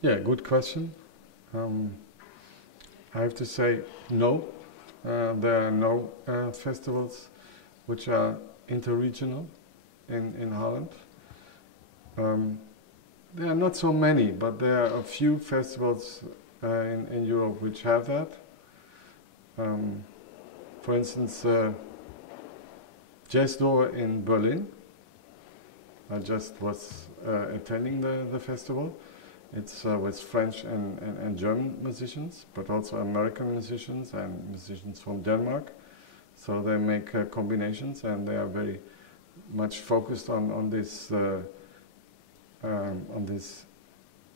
Yeah, good question. Um, I have to say no. There are no festivals which are interregional in Holland. Um, there are not so many, but there are a few festivals in Europe which have that. Um, for instance, Jazzthetik in Berlin. I just was attending the festival. It's with French and German musicians, but also American musicians and musicians from Denmark. So they make combinations, and they are very much focused on this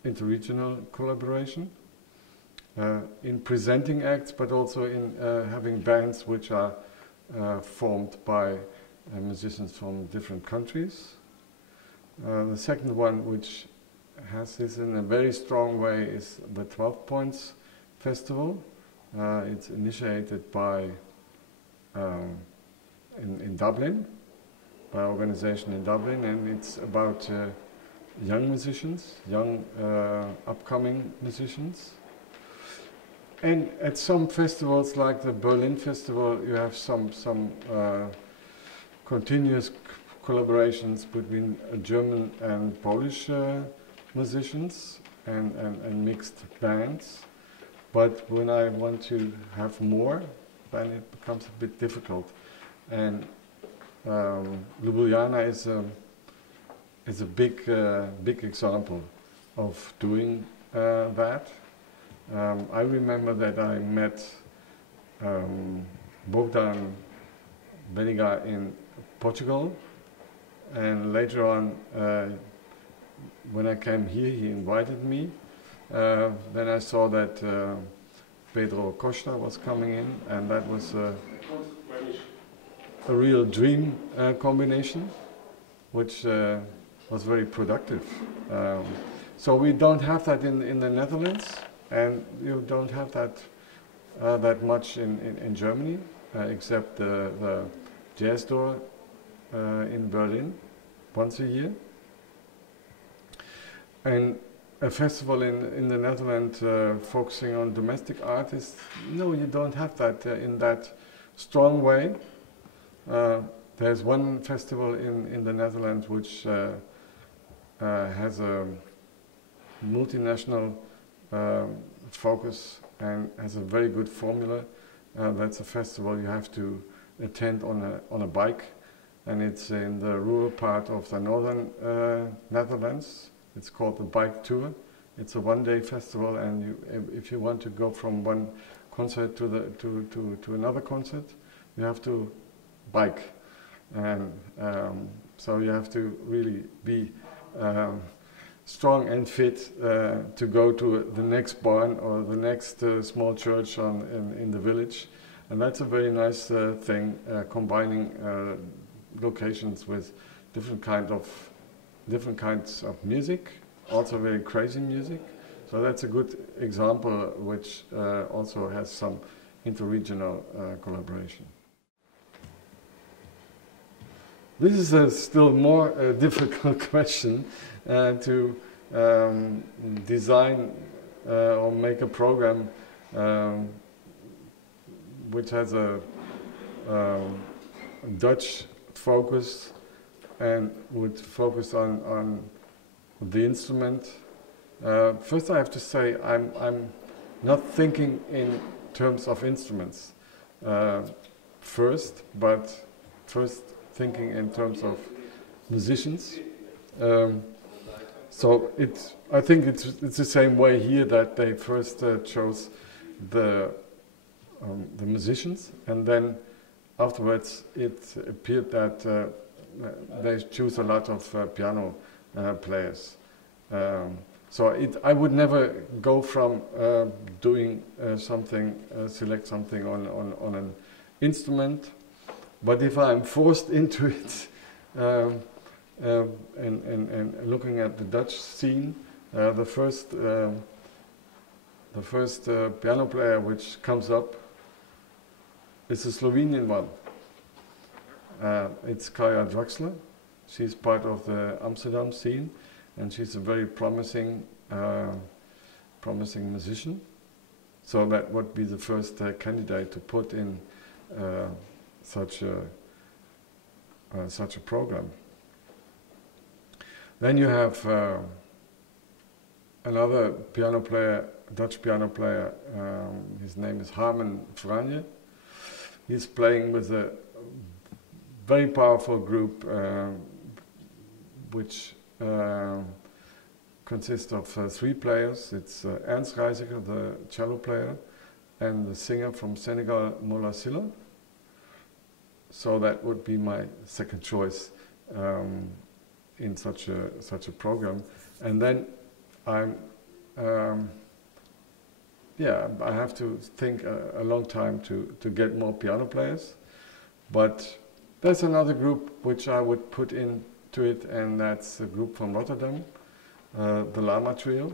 interregional collaboration in presenting acts, but also in having bands which are formed by musicians from different countries. The second one, which has this in a very strong way, is the 12 Points Festival. It's initiated by in Dublin, by an organization in Dublin, and it's about young musicians, young upcoming musicians. And at some festivals, like the Berlin Festival, you have some continuous collaborations between German and Polish musicians and mixed bands. But when I want to have more, then it becomes a bit difficult. And Ljubljana is a big example of doing that. I remember that I met Bogdan Beniga in Portugal, and later on, when I came here, he invited me. Then I saw that Pedro Costa was coming in, and that was a real dream combination, which was very productive. So we don't have that in the Netherlands, and you don't have that that much in Germany, except the Jazzthetik in Berlin once a year. And a festival in the Netherlands focusing on domestic artists, no, you don't have that in that strong way. There's one festival in the Netherlands which has a multinational focus and has a very good formula. That's a festival you have to attend on a bike, and it's in the rural part of the northern Netherlands. It's called the Bike Tour. It's a one-day festival, and if you want to go from one concert to another concert, you have to bike, and so you have to really be strong and fit to go to the next barn or the next small church in the village, and that's a very nice thing, combining locations with different kinds of music, also very crazy music. So that's a good example which also has some interregional collaboration. This is a still more difficult question to design or make a program which has a Dutch focus and would focus on the instrument. First, I have to say I'm not thinking in terms of instruments first, but first thinking in terms of musicians. So I think it's the same way here, that they first chose the musicians, and then afterwards it appeared that they choose a lot of piano players. So I would never go from doing select something on an instrument, but if I'm forced into it, and looking at the Dutch scene, the first piano player which comes up is a Slovenian one. It's Kaja Draxler. She's part of the Amsterdam scene, and she's a very promising promising musician. So that would be the first candidate to put in such a program. Then you have another piano player, Dutch piano player. His name is Harmen Franje. He's playing with a very powerful group, which consists of 3 players. It's Ernst Reisiger, the cello player, and the singer from Senegal, Mola Sylla. So that would be my second choice in such a program. And then I have to think a long time to get more piano players. But there's another group which I would put into it, and that's a group from Rotterdam, the Lama Trio.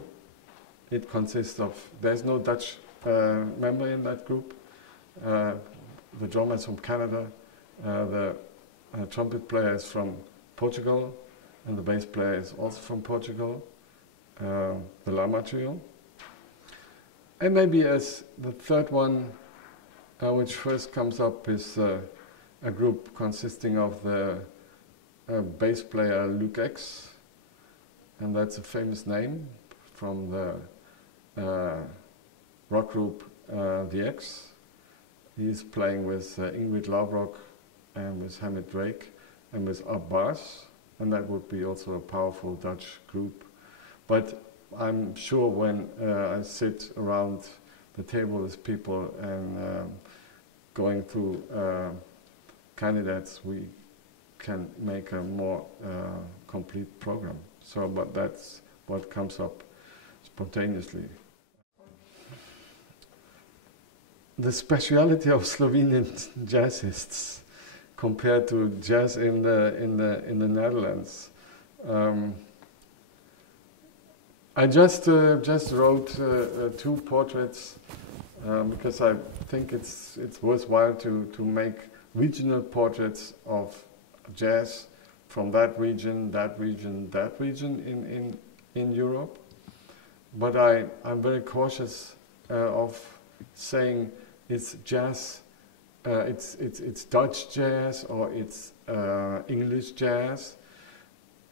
It consists of, there's no Dutch member in that group. The drummer is from Canada, the trumpet player is from Portugal, and the bass player is also from Portugal, the Lama Trio. And maybe as the third one, which first comes up, is a group consisting of the bass player Luke X, and that's a famous name from the rock group The X. He's playing with Ingrid Laubrock and with Hamid Drake and with Ab Bars, and that would be also a powerful Dutch group. But I'm sure when I sit around the table with people and going through candidates, we can make a more complete program. So, but that's what comes up spontaneously. The speciality of Slovenian jazzists compared to jazz in the Netherlands. I just wrote 2 portraits because I think it's worthwhile to make regional portraits of jazz from that region in Europe. But I'm very cautious of saying it's jazz, it's Dutch jazz or it's English jazz.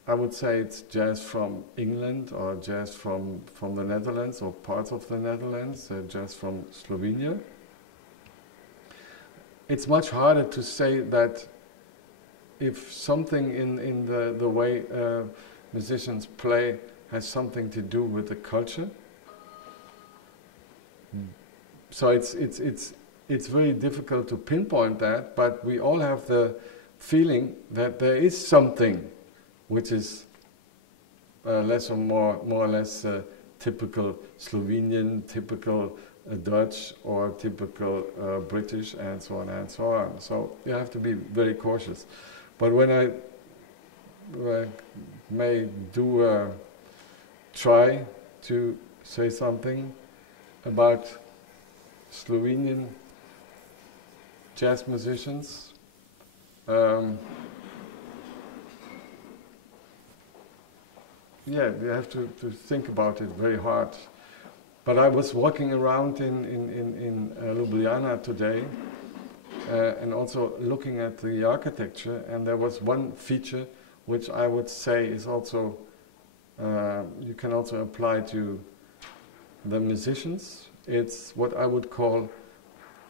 I would say it's jazz from England or jazz from the Netherlands or parts of the Netherlands, jazz from Slovenia. It's much harder to say that if something in the way musicians play has something to do with the culture. So it's very difficult to pinpoint that, but we all have the feeling that there is something which is less or more or less typical Slovenian, typical Dutch, or typical British, and so on and so on. So you have to be very cautious. But when I may do a try to say something about Slovenian jazz musicians, yeah, you have to think about it very hard. But I was walking around in Ljubljana today and also looking at the architecture, and there was one feature which I would say is also, you can also apply to the musicians. It's what I would call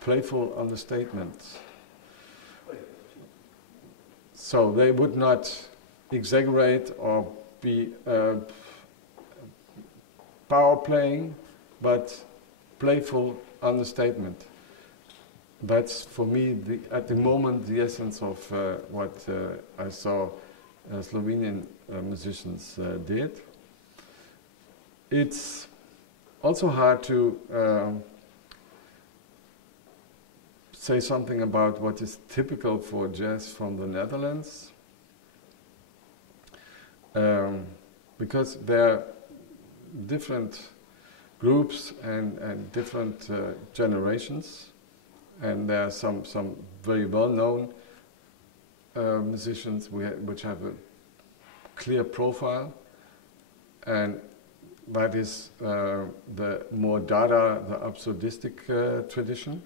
playful understatement. So they would not exaggerate or be power playing, but playful understatement. That's for me, at the moment, the essence of what I saw Slovenian musicians did. It's also hard to say something about what is typical for jazz from the Netherlands, because there are different groups and different generations, and there are some very well-known musicians which have a clear profile, and that is the more Dada, the absurdistic tradition.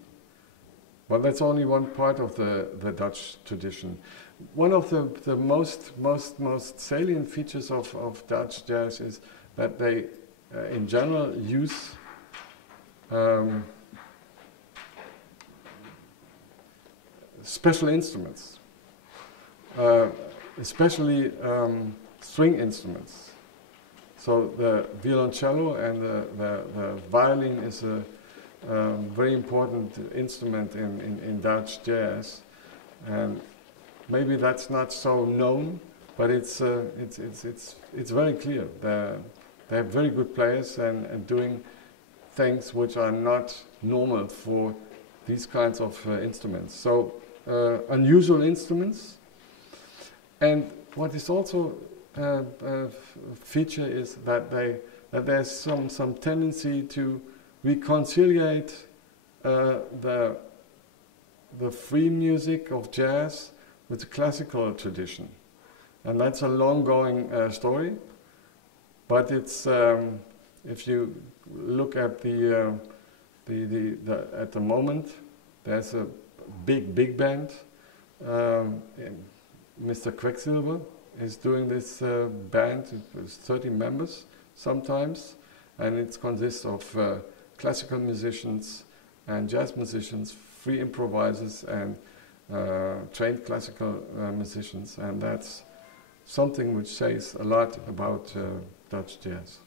Well, that's only one part of the Dutch tradition. One of the most salient features of Dutch jazz is that they, in general, use special instruments, especially string instruments. So the violoncello and the violin is a very important instrument in Dutch jazz, and maybe that's not so known, but it's very clear. They have very good players and doing things which are not normal for these kinds of instruments. So unusual instruments. And what is also a feature is that there's some tendency to reconciliate the free music of jazz with the classical tradition, and that's a long-going story. But it's if you look at at the moment, there's a big band. Mr. Quecksilver is doing this band with 30 members sometimes, and it consists of classical musicians and jazz musicians, free improvisers and trained classical musicians, and that's something which says a lot about Dutch jazz.